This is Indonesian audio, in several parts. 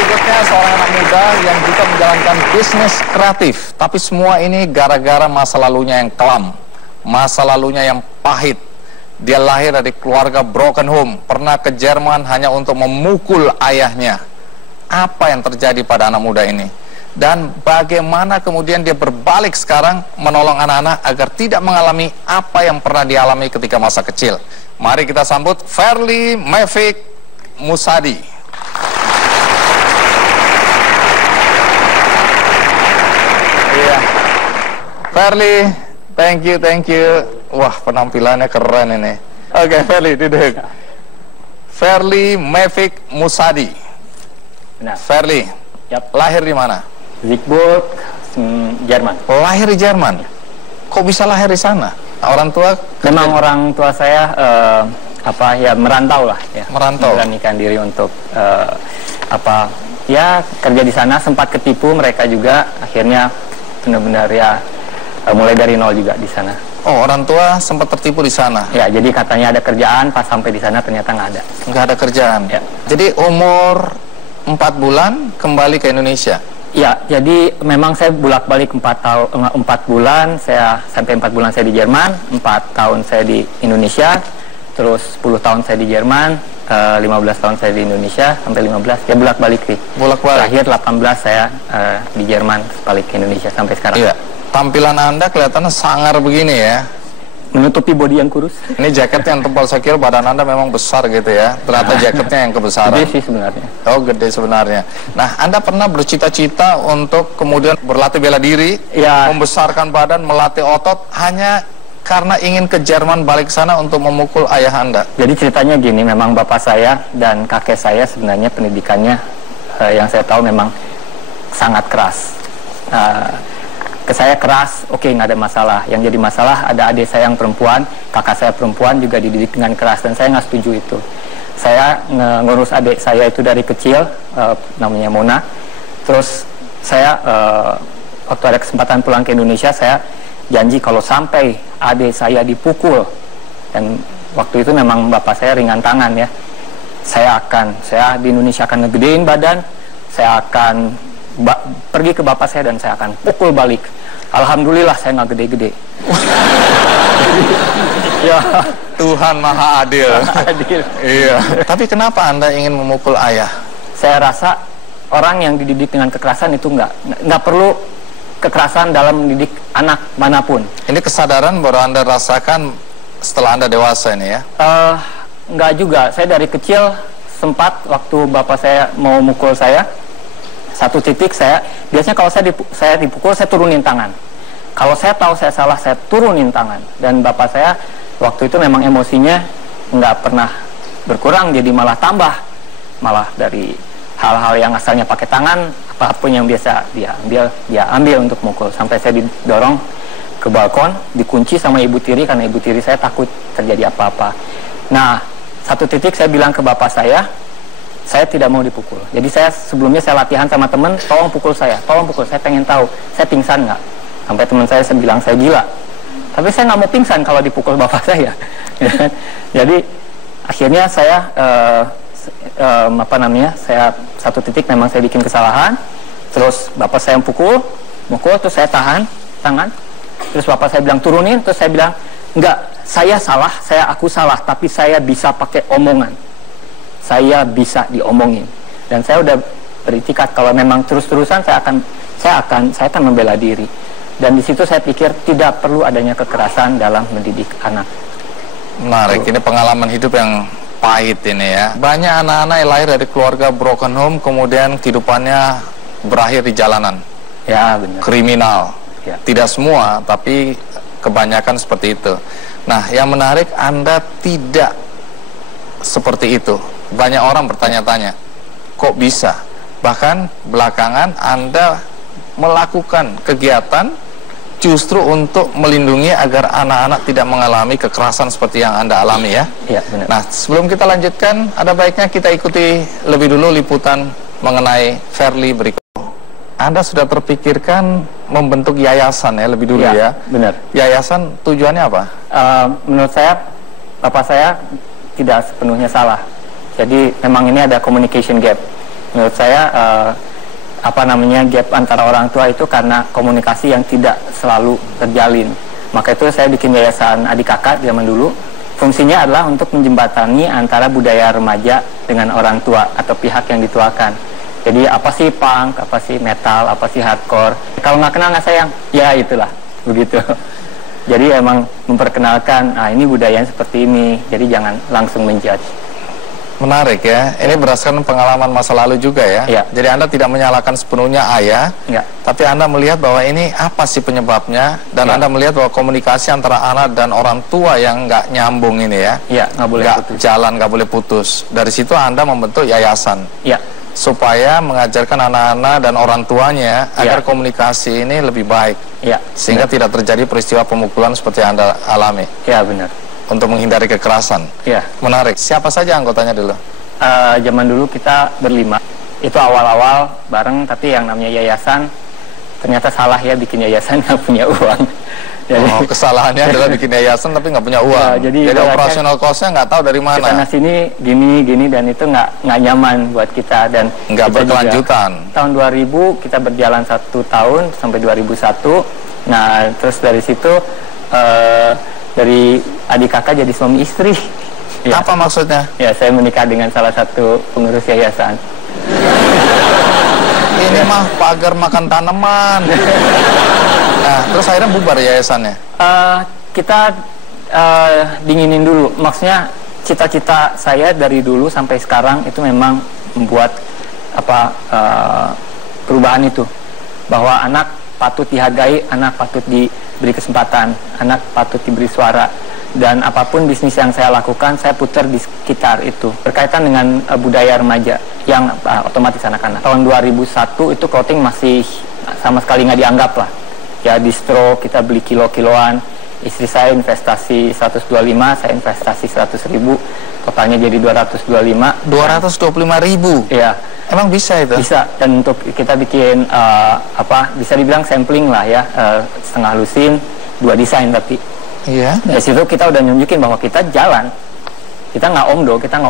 berikutnya seorang anak muda yang juga menjalankan bisnis kreatif. Tapi semua ini gara-gara masa lalunya yang kelam, masa lalunya yang pahit. Dia lahir dari keluarga broken home, pernah ke Jerman hanya untuk memukul ayahnya. Apa yang terjadi pada anak muda ini? Dan bagaimana kemudian dia berbalik sekarang menolong anak-anak agar tidak mengalami apa yang pernah dialami ketika masa kecil. Mari kita sambut Ferly Mefik Musadi. Iya, Ferly, thank you. Wah, penampilannya keren ini. Oke, Ferly, duduk. Ferly Mefik Musadi. Benar. Ferly, Yap. lahir di mana? Siegburg, Jerman. Lahir di Jerman. Kok bisa lahir di sana? Orang tua? Memang orang tua saya merantau lah ya. Merantau. Memberanikan diri untuk kerja di sana, sempat ketipu mereka juga, akhirnya benar-benar mulai dari nol juga di sana. Oh, orang tua sempat tertipu di sana. Ya, jadi katanya ada kerjaan, pas sampai di sana ternyata nggak ada. Nggak ada kerjaan. Ya. Jadi umur 4 bulan kembali ke Indonesia. Ya, jadi memang saya bolak-balik 4 bulan, sampai 4 bulan saya di Jerman, 4 tahun saya di Indonesia, terus 10 tahun saya di Jerman, 15 tahun saya di Indonesia, sampai 15, ya bolak-balik sih. Bolak-balik. Terakhir 18 saya di Jerman, balik ke Indonesia sampai sekarang. Iya. Tampilan Anda kelihatannya sangar begini ya. Menutupi body yang kurus. Ini jaketnya yang tebal, saya kira badan Anda memang besar gitu ya. Ternyata jaketnya yang kebesaran. Gede sih sebenarnya. Oh, gede sebenarnya. Nah, Anda pernah bercita-cita untuk kemudian berlatih bela diri, ya, membesarkan badan, melatih otot, hanya karena ingin ke Jerman balik sana untuk memukul ayah Anda? Jadi ceritanya gini, memang bapak saya dan kakek saya sebenarnya pendidikannya yang saya tahu memang sangat keras. Ke saya keras, oke, nggak ada masalah. Yang jadi masalah ada adik saya yang perempuan, kakak saya perempuan juga dididik dengan keras, dan saya nggak setuju itu. Saya ngurus adik saya itu dari kecil, namanya Mona. Terus saya waktu ada kesempatan pulang ke Indonesia, saya janji kalau sampai adik saya dipukul, dan waktu itu memang bapak saya ringan tangan ya, saya di Indonesia akan ngegedein badan, saya akan pergi ke bapak saya dan saya akan pukul balik. Alhamdulillah saya nggak gede-gede. Ya, Tuhan Maha Adil. Adil. Iya. Tapi kenapa Anda ingin memukul ayah? Saya rasa orang yang dididik dengan kekerasan itu nggak perlu kekerasan dalam mendidik anak manapun. Ini kesadaran baru Anda rasakan setelah Anda dewasa ini ya? Nggak juga. Saya dari kecil sempat waktu bapak saya mau mukul saya, satu titik biasanya kalau saya dipukul, saya turunin tangan. Kalau saya tahu saya salah, saya turunin tangan. Dan bapak saya waktu itu memang emosinya nggak pernah berkurang, jadi malah tambah. Malah dari hal-hal yang asalnya pakai tangan, apapun yang biasa dia ambil untuk mukul. Sampai saya didorong ke balkon, dikunci sama ibu tiri, karena ibu tiri saya takut terjadi apa-apa. Nah, satu titik saya bilang ke bapak saya tidak mau dipukul. Jadi sebelumnya saya latihan sama temen, tolong pukul saya, pengen tahu, saya pingsan nggak? Sampai teman saya bilang saya gila. Tapi saya nggak mau pingsan kalau dipukul bapak saya. Jadi akhirnya saya satu titik memang saya bikin kesalahan, terus bapak saya mukul, terus saya tahan tangan, terus bapak saya bilang turunin, terus saya bilang enggak, saya salah, aku salah, tapi saya bisa pakai omongan. Saya bisa diomongin, dan saya udah beritikat kalau memang terus-terusan saya akan membela diri. Dan di situ saya pikir tidak perlu adanya kekerasan dalam mendidik anak. Menarik, ini pengalaman hidup yang pahit ini ya. Banyak anak-anak yang lahir dari keluarga broken home, kemudian kehidupannya berakhir di jalanan. Ya, benar. Kriminal. Ya. Tidak semua, tapi kebanyakan seperti itu. Nah, yang menarik Anda tidak seperti itu. Banyak orang bertanya-tanya, kok bisa? Bahkan belakangan Anda melakukan kegiatan justru untuk melindungi agar anak-anak tidak mengalami kekerasan seperti yang Anda alami ya. Iya, benar. Nah, sebelum kita lanjutkan, ada baiknya kita ikuti lebih dulu liputan mengenai Ferly berikut. Anda sudah terpikirkan membentuk yayasan ya lebih dulu ya? Benar. Yayasan tujuannya apa? Menurut saya, bapak saya tidak sepenuhnya salah. Jadi memang ini ada communication gap. Menurut saya apa namanya, gap antara orang tua itu karena komunikasi yang tidak selalu terjalin. Maka itu saya bikin yayasan Adik Kakak zaman dulu. Fungsinya adalah untuk menjembatani antara budaya remaja dengan orang tua atau pihak yang dituakan. Jadi apa sih punk, apa sih metal, apa sih hardcore. Kalau nggak kenal nggak sayang, ya itulah, begitu. Jadi emang memperkenalkan, ini budayanya seperti ini, jadi jangan langsung menjudge. Menarik ya, ini berdasarkan pengalaman masa lalu juga ya. Ya. Jadi Anda tidak menyalahkan sepenuhnya ayah, Ya. tapi Anda melihat bahwa ini apa sih penyebabnya, dan Ya. Anda melihat bahwa komunikasi antara anak dan orang tua yang nggak nyambung ini ya. Ya, nggak boleh putus. Jalan, nggak boleh putus. Dari situ Anda membentuk yayasan. Ya. Supaya mengajarkan anak-anak dan orang tuanya agar komunikasi ini lebih baik. Ya. Sehingga tidak terjadi peristiwa pemukulan seperti yang Anda alami. Ya, benar. Untuk menghindari kekerasan. Ya. Menarik. Siapa saja anggotanya dulu? Zaman dulu kita berlima. Itu awal-awal bareng, tapi yang namanya yayasan ternyata salah ya, bikin yayasan nggak punya uang. Jadi, kesalahannya adalah bikin yayasan tapi nggak punya uang. Ya, jadi operasional cost-nya nggak tahu dari mana. Sana sini gini dan itu nggak nyaman buat kita dan nggak berkelanjutan. Tahun 2000 kita berjalan 1 tahun sampai 2001. Nah, terus dari situ dari adik kakak jadi suami istri. Ya. Apa maksudnya? Ya, saya menikah dengan salah satu pengurus yayasan. Ini mah pagar makan tanaman. Nah, terus akhirnya bubar yayasannya? Kita dinginin dulu. Maksudnya cita-cita saya dari dulu sampai sekarang itu memang membuat perubahan itu. Bahwa anak patut dihargai, anak patut diberi kesempatan, anak patut diberi suara, dan apapun bisnis yang saya lakukan saya putar di sekitar itu berkaitan dengan budaya remaja yang otomatis anak-anak. Tahun 2001 itu clothing masih sama sekali nggak dianggap lah ya, distro kita beli kilo-kiloan, istri saya investasi 125, saya investasi 100.000, totalnya jadi 225. 225.000? Iya. Emang bisa itu? Bisa, dan untuk kita bikin bisa dibilang sampling lah ya, setengah lusin, 2 desain tapi. Iya. Dari situ kita udah nunjukin bahwa kita jalan. Kita nggak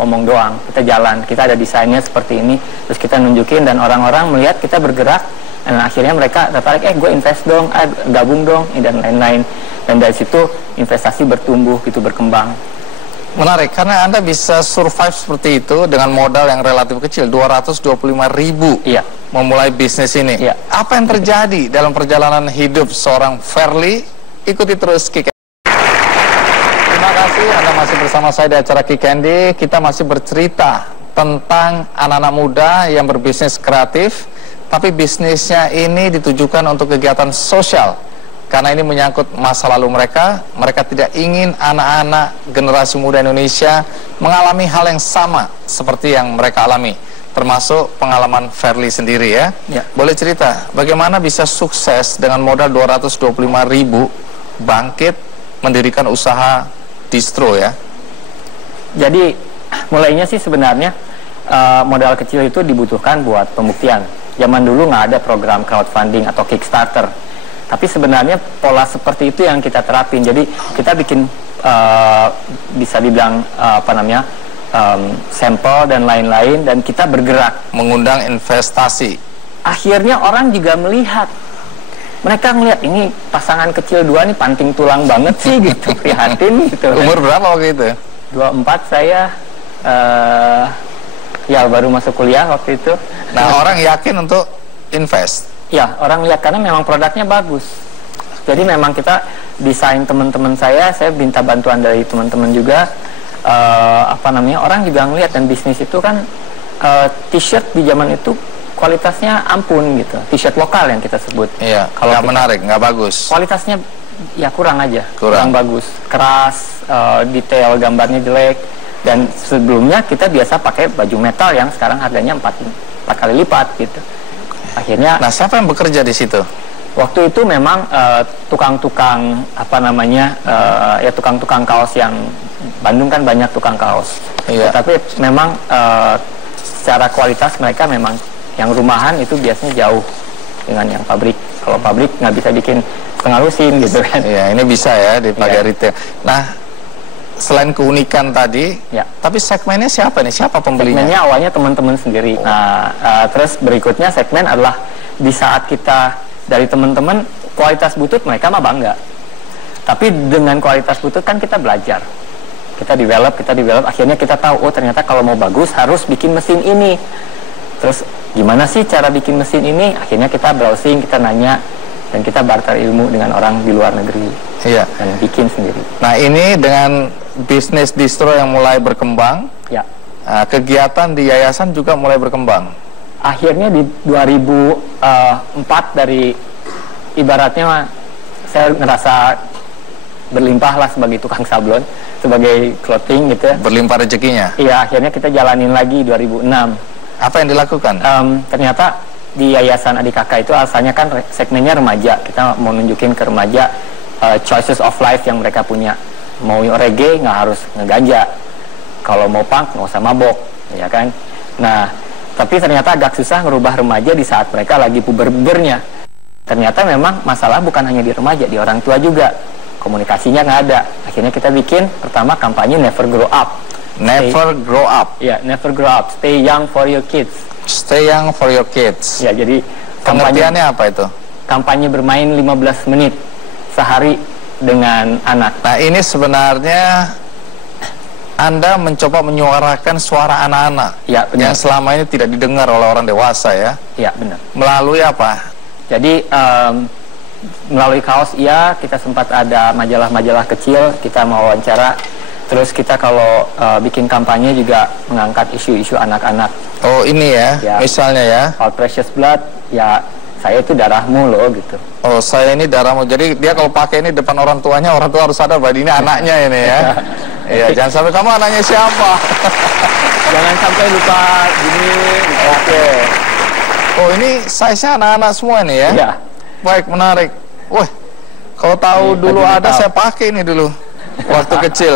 omong doang, kita jalan. Kita ada desainnya seperti ini, terus kita nunjukin dan orang-orang melihat kita bergerak, dan akhirnya mereka tertarik, gue invest dong, gabung dong, dan lain-lain. Dan dari situ investasi bertumbuh gitu, berkembang. Menarik, karena Anda bisa survive seperti itu dengan modal yang relatif kecil, 225.000. Iya. Memulai bisnis ini. Iya. Apa yang terjadi dalam perjalanan hidup seorang Fairly? Ikuti terus Kick. Terima kasih Anda masih bersama saya di acara Kick Candy. Kita masih bercerita tentang anak-anak muda yang berbisnis kreatif, tapi bisnisnya ini ditujukan untuk kegiatan sosial. Karena ini menyangkut masa lalu mereka. Mereka tidak ingin anak-anak generasi muda Indonesia mengalami hal yang sama seperti yang mereka alami, termasuk pengalaman Fairly sendiri ya. Ya. Boleh cerita bagaimana bisa sukses dengan modal 225.000 bangkit mendirikan usaha distro ya? Jadi mulainya sih sebenarnya modal kecil itu dibutuhkan buat pembuktian. Zaman dulu nggak ada program crowdfunding atau Kickstarter. Tapi sebenarnya pola seperti itu yang kita terapin. Jadi kita bikin bisa dibilang sampel dan lain-lain, dan kita bergerak mengundang investasi. Akhirnya orang juga melihat, mereka ngelihat ini pasangan kecil dua nih panting tulang banget sih gitu, prihatin gitu. Umur berapa waktu itu? 24 saya, ya baru masuk kuliah waktu itu. Nah, orang yakin untuk invest. Ya, orang lihat karena memang produknya bagus. Jadi memang kita desain, teman-teman saya minta bantuan dari teman-teman juga. Orang juga ngelihat, dan bisnis itu kan t-shirt di zaman itu kualitasnya ampun gitu. T-shirt lokal yang kita sebut. Iya. Kalau nggak menarik, nggak bagus. Kualitasnya ya kurang aja. Kurang Bagus, keras, detail gambarnya jelek. Dan sebelumnya kita biasa pakai baju metal yang sekarang harganya 4 kali lipat gitu. Akhirnya, nah, siapa yang bekerja di situ? waktu itu memang tukang-tukang tukang-tukang kaos yang Bandung kan banyak tukang kaos. Iya. Tapi memang secara kualitas mereka memang yang rumahan itu biasanya jauh dengan yang pabrik. Kalau pabrik nggak bisa bikin setengah lusin gitu kan. Iya, ini bisa ya dipakai retail. Nah, selain keunikan tadi, Ya. tapi segmennya siapa nih? Siapa pembelinya? Segmennya awalnya teman-teman sendiri. Nah, terus berikutnya segmen adalah di saat kita dari teman-teman kualitas butut mereka mah bangga. Tapi dengan kualitas butut kan kita belajar. Kita develop, akhirnya kita tahu, oh ternyata kalau mau bagus harus bikin mesin ini. Terus gimana sih cara bikin mesin ini? Akhirnya kita browsing, kita nanya, dan kita barter ilmu dengan orang di luar negeri. Iya. Dan bikin sendiri. Nah, ini dengan bisnis distro yang mulai berkembang, Ya. kegiatan di yayasan juga mulai berkembang. Akhirnya di 2004 dari ibaratnya saya ngerasa berlimpah lah sebagai tukang sablon, sebagai clothing gitu ya. Berlimpah rezekinya. Iya, akhirnya kita jalanin lagi 2006. Apa yang dilakukan? Ternyata di Yayasan Adik Kakak itu asalnya kan segmennya remaja. Kita mau nunjukin ke remaja choices of life yang mereka punya. Mau reggae nggak harus ngeganja, kalau mau punk nggak usah mabok, ya kan. Nah, tapi ternyata agak susah ngerubah remaja di saat mereka lagi puber-pubernya. Ternyata memang masalah bukan hanya di remaja, di orang tua juga. Komunikasinya nggak ada. Akhirnya kita bikin pertama kampanye Never Grow Up. Never grow up. Ya, never grow up. Stay young for your kids. Stay young for your kids. Ya, jadi Pengertiannya apa itu? kampanye bermain 15 menit sehari dengan anak. Nah, ini sebenarnya Anda mencoba menyuarakan suara anak-anak Ya, benar. yang selama ini tidak didengar oleh orang dewasa ya. Ya, benar. Melalui apa? Jadi melalui kaos iya, kita sempat ada majalah-majalah kecil, kita mau wawancara. Terus kita kalau bikin kampanye juga mengangkat isu-isu anak-anak. Oh, ini ya, Ya. misalnya ya. All precious blood, ya saya itu darahmu loh gitu. Oh, saya ini darahmu. Jadi dia kalau pakai ini depan orang tuanya, orang tua harus sadar bahwa ini anaknya ini ya. Iya, jangan sampai kamu anaknya siapa. Jangan sampai lupa gini. Oke. Oh, ini size-nya anak-anak semua nih ya. Ya. Baik, menarik. Wah, kalau tahu Ini dulu baju ada, Natal. saya pakai ini dulu waktu kecil.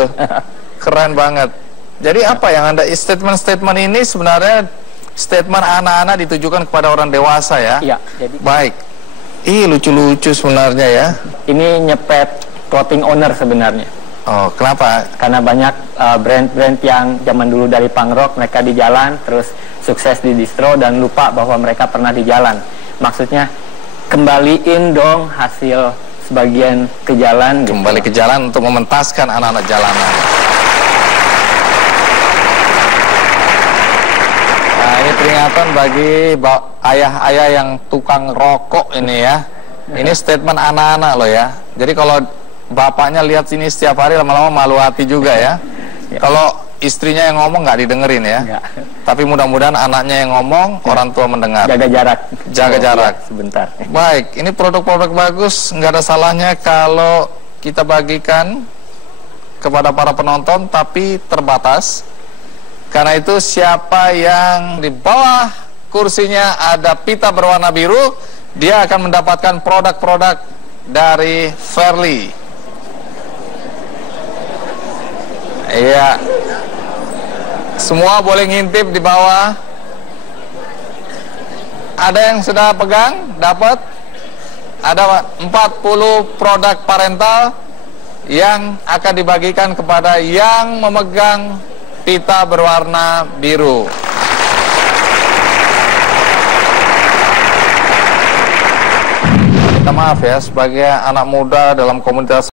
Keren banget. Jadi apa yang Anda statement-statement ini sebenarnya statement anak-anak ditujukan kepada orang dewasa ya? Iya, jadi Baik. Ih, lucu-lucu sebenarnya ya. ini nyepet clothing owner sebenarnya. Oh, kenapa? Karena banyak brand-brand yang zaman dulu dari punk rock mereka di jalan terus sukses di distro dan lupa bahwa mereka pernah di jalan. Maksudnya kembaliin dong hasil sebagian ke jalan. Kembali ke jalan untuk mementaskan anak-anak jalanan. Nah, ini peringatan bagi ayah-ayah yang tukang rokok ini ya. Ini statement anak-anak loh ya. Jadi kalau bapaknya lihat sini setiap hari, lama-lama malu hati juga ya. Kalau istrinya yang ngomong nggak didengerin ya. Enggak. Tapi mudah-mudahan anaknya yang ngomong, orang tua mendengar. Jaga jarak. Jaga jarak. Ya, sebentar. Baik, ini produk-produk bagus, nggak ada salahnya kalau kita bagikan kepada para penonton, tapi terbatas. Karena itu siapa yang di bawah kursinya ada pita berwarna biru, dia akan mendapatkan produk-produk dari Fairly. Iya. Semua boleh ngintip di bawah. Ada yang sudah pegang, dapat. Ada 40 produk parental yang akan dibagikan kepada yang memegang pita berwarna biru. Minta maaf ya, sebagai anak muda dalam komunitas